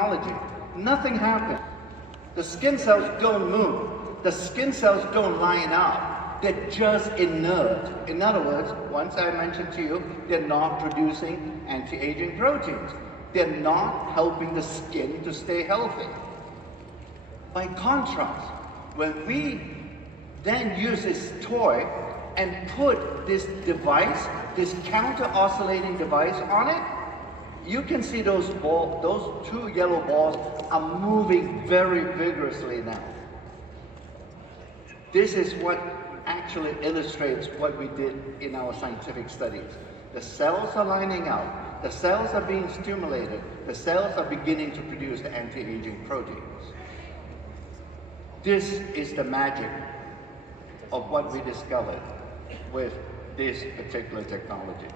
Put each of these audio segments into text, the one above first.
technology, nothing happens. The skin cells don't move. The skin cells don't line up. They're just inert. In other words, once I mentioned to you, they're not producing anti-aging proteins. They're not helping the skin to stay healthy. By contrast, when we then use this toy and put this device, this counter-oscillating device on it, you can see those two yellow balls are moving very vigorously now. This is what actually illustrates what we did in our scientific studies. The cells are lining up, the cells are being stimulated, the cells are beginning to produce the anti-aging proteins. This is the magic of what we discovered with this particular technology.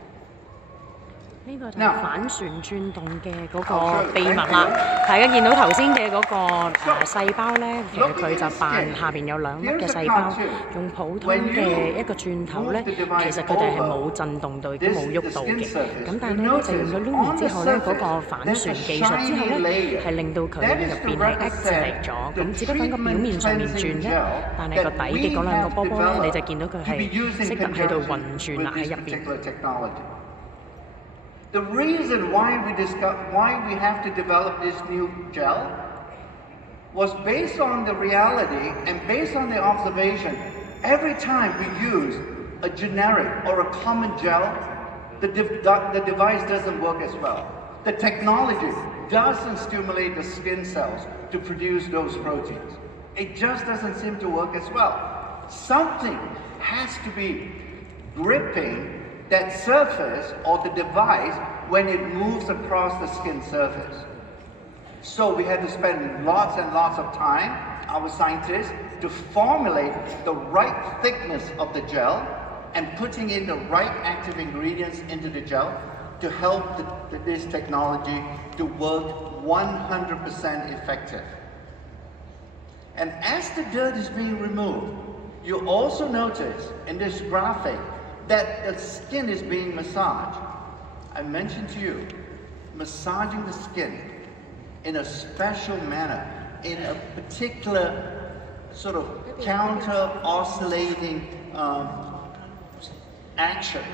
呢個就係反旋轉動嘅嗰個秘密啦。大家見到頭先嘅嗰個細胞咧，其實佢就扮下邊有2粒嘅細胞，用普通嘅一個轉頭咧，其實佢哋係冇震動到，亦都冇喐到嘅。咁但係咧就用咗 Lumi 之後咧，嗰個反旋技術之後咧，係令到佢入邊係 activate 咗。咁只不過喺個表面上面轉啫，但係個底嘅嗰2個波波咧，你就見到佢係識得喺度運轉啦喺入邊。The reason why we have to develop this new gel was based on the reality and based on the observation. Every time we use a generic or a common gel, the device doesn't work as well. The technology doesn't stimulate the skin cells to produce those proteins. It just doesn't seem to work as well. Something has to be gripping that surface or the device when it moves across the skin surface. So we had to spend lots and lots of time, our scientists, to formulate the right thickness of the gel and putting in the right active ingredients into the gel to help this technology to work 100% effective. And as the dirt is being removed, you also notice in this graphic that the skin is being massaged. I mentioned to you, massaging the skin in a special manner, in a particular sort of counter-oscillating action,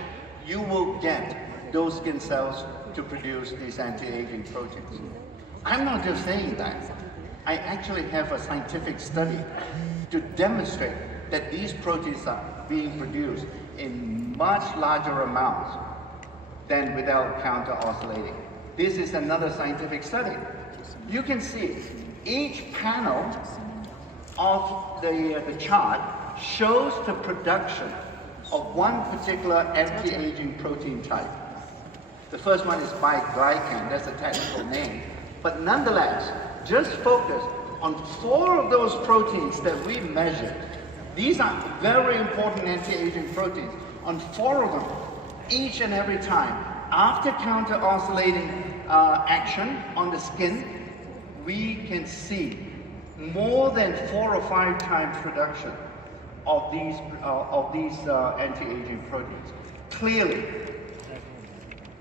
you will get those skin cells to produce these anti-aging proteins. I'm not just saying that. I actually have a scientific study to demonstrate that these proteins are being produced in much larger amounts than without counter-oscillating. This is another scientific study. You can see each panel of the chart shows the production of one particular anti-aging protein type. The first one is bi-glycan, that's a technical name. But nonetheless, just focus on 4 of those proteins that we measured. These are very important anti-aging proteins. On 4 of them, each and every time, after counter-oscillating action on the skin, we can see more than 4 or 5 times production of these anti-aging proteins. Clearly,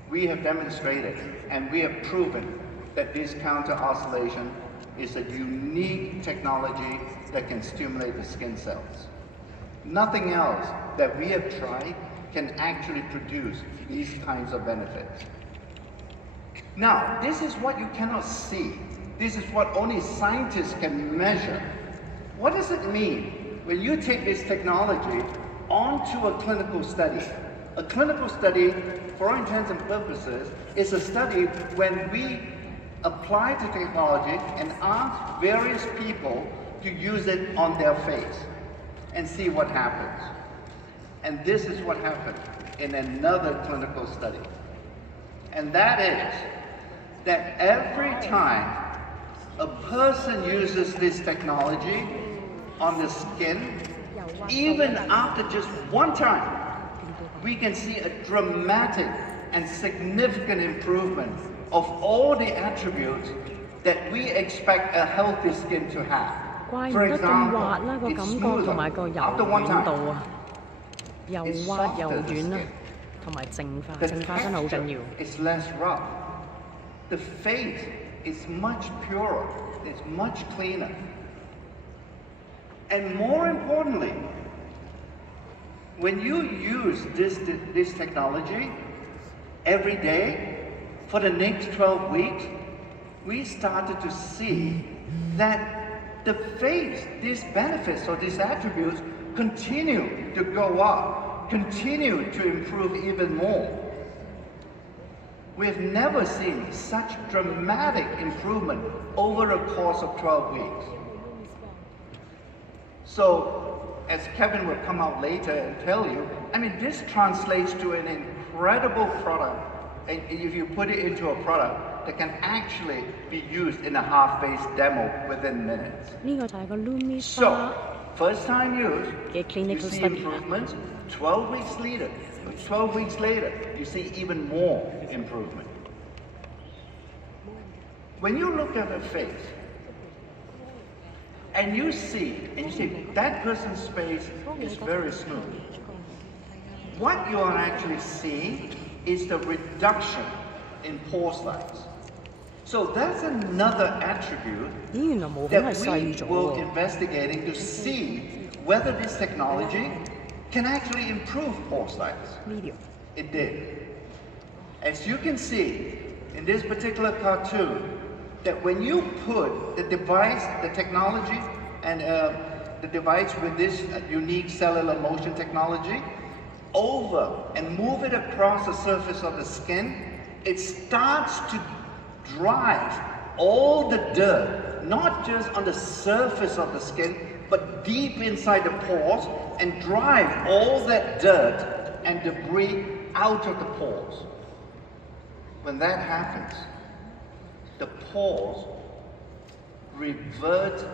we have demonstrated and we have proven that this counter-oscillation is a unique technology that can stimulate the skin cells. Nothing else that we have tried can actually produce these kinds of benefits. Now, this is what you cannot see. This is what only scientists can measure. What does it mean when you take this technology onto a clinical study? A clinical study, for all intents and purposes, is a study when we apply the technology and ask various people to use it on their face and see what happens. And this is what happened in another clinical study. And that is that every time a person uses this technology on the skin, even after just one time, we can see a dramatic and significant improvement of all the attributes that we expect a healthy skin to have. For example, it's smoother after one time. 又滑又軟啦，同埋淨化真係好緊要。It's less rough. The face is much purer, it's much cleaner. And more importantly, when you use this technology every day for the next 12 weeks, we started to see that the face, these benefits or these attributes continue to go up, continue to improve even more. We've never seen such dramatic improvement over a course of 12 weeks. So, as Kevin will come out later and tell you, I mean, this translates to an incredible product, and if you put it into a product that can actually be used in a half-face demo within minutes. So, first time use, you see improvements. 12 weeks later, you see even more improvement. When you look at a face, and you see that person's face is very smooth. What you are actually seeing is the reduction in pore size. So that's another attribute that we will be investigating to see whether this technology can actually improve pore size. It did. As you can see in this particular cartoon, that when you put the device, the technology, and the device with this unique cellular motion technology over and move it across the surface of the skin, it starts to drive all the dirt, not just on the surface of the skin, but deep inside the pores, and drive all that dirt and debris out of the pores. When that happens, the pores revert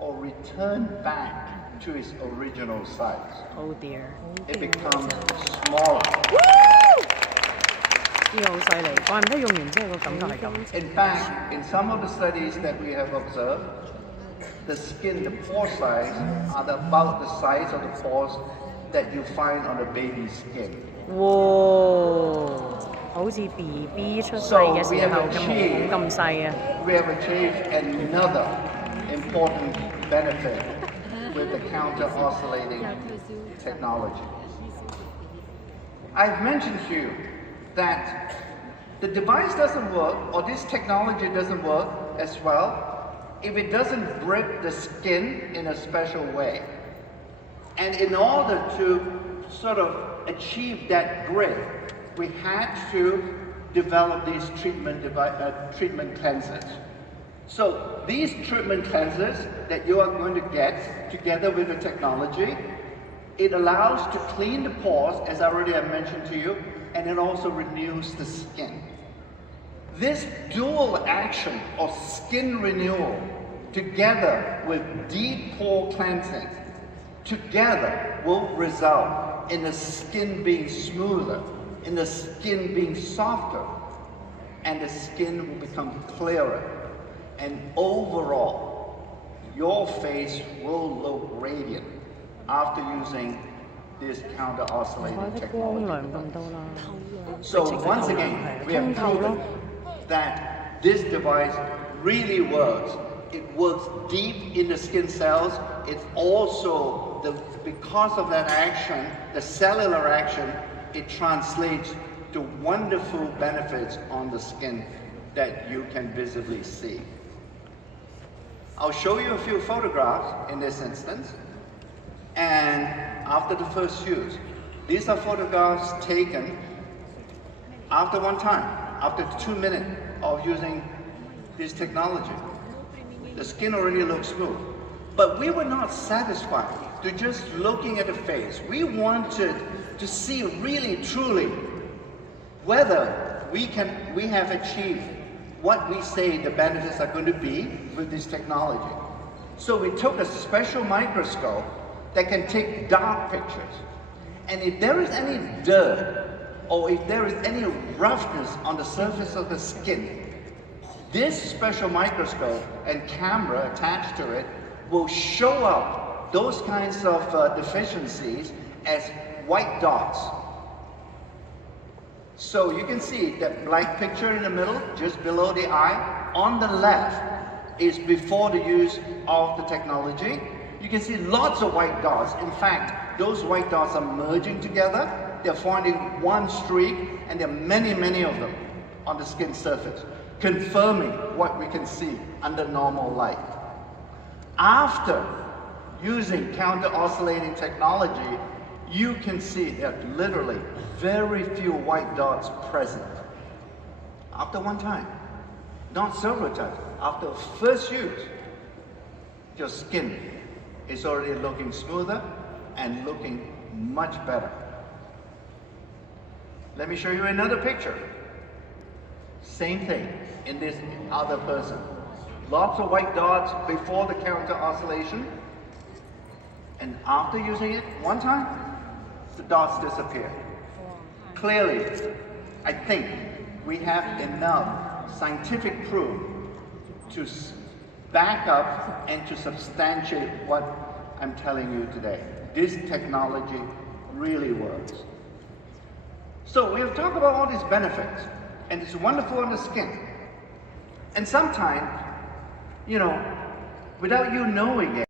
or return back to its original size. Oh dear. It becomes smaller. In fact, in some of the studies that we have observed, the skin, the pore size are about the size of the pores that you find on a baby's skin. Whoa. 好似 BB 出世嘅時候嘅毛咁細啊！ We have achieved another important benefit with the counter-oscillating technology. I've mentioned to you that the device doesn't work, or this technology doesn't work as well, if it doesn't grip the skin in a special way. And in order to sort of achieve that grip, we had to develop these treatment cleansers. So these treatment cleansers that you are going to get together with the technology, it allows to clean the pores, as I already have mentioned to you, and it also renews the skin. This dual action of skin renewal together with deep pore cleansing together will result in the skin being smoother, in the skin being softer, and the skin will become clearer. And overall, your face will look radiant after using this counter-oscillating technology. So once again, we have proven that this device really works. It works deep in the skin cells. It's also, because of that action, the cellular action, it translates to wonderful benefits on the skin that you can visibly see. I'll show you a few photographs in this instance, and after the first use. These are photographs taken after one time, after 2 minutes of using this technology. The skin already looks smooth, but we were not satisfied to just looking at the face. We wanted to see really truly whether we have achieved what we say the benefits are going to be with this technology. So we took a special microscope that can take dark pictures. And if there is any dirt or if there is any roughness on the surface of the skin, this special microscope and camera attached to it will show up those kinds of deficiencies as white dots. So you can see that black picture in the middle, just below the eye. On the left is before the use of the technology. You can see lots of white dots. In fact, those white dots are merging together. They're forming one streak, and there are many, many of them on the skin surface, confirming what we can see under normal light. After using counter-oscillating technology, you can see that literally very few white dots present. After one time, not several times, after first use, your skin is already looking smoother and looking much better. Let me show you another picture. Same thing in this other person. Lots of white dots before the counter oscillation, and after using it one time, the dots disappear. Clearly, I think we have enough scientific proof to back up and to substantiate what I'm telling you today. This technology really works. So we have talked about all these benefits, and it's wonderful on the skin. And sometimes, you know, without you knowing it,